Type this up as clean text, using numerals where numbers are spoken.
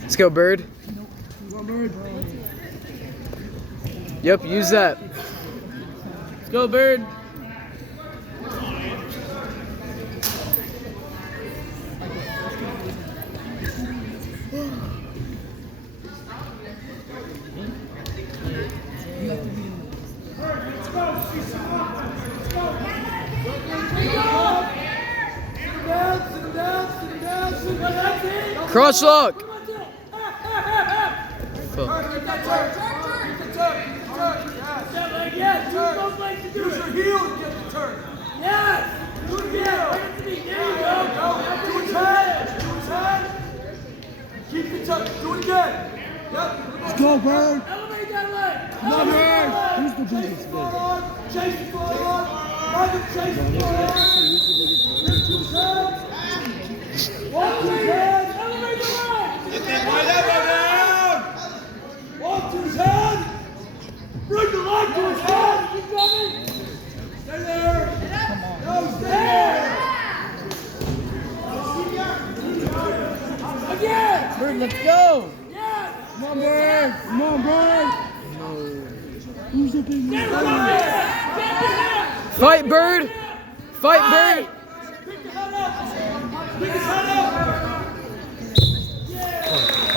Let's go, Bird. Yep, use that. Let's go, Bird. Cross look. Yes, use your heel and get the turn. Yes! Do it again. Bring it to me. There you go. Do his head. Do his head. Keep the touch. Do it again. Yep. Let's go, Bird. Elevate that leg. Come on, Bird. Who's the Chase biggest the forward. Chase the forward. Mother, chase the forward. Lift his head. Walk to his head. Elevate the leg. Get that right elbow down. Walk to his head. Bring the leg to his head. Keep coming. Stay there. No, stay there. Again. Bird, let's go. Yes. Come on, Bird. Come on, Bird. Who's the biggest? Get him up. Get him up. Fight, Bird. Fight, Bird. Pick the head up. Pick his head up. Yeah.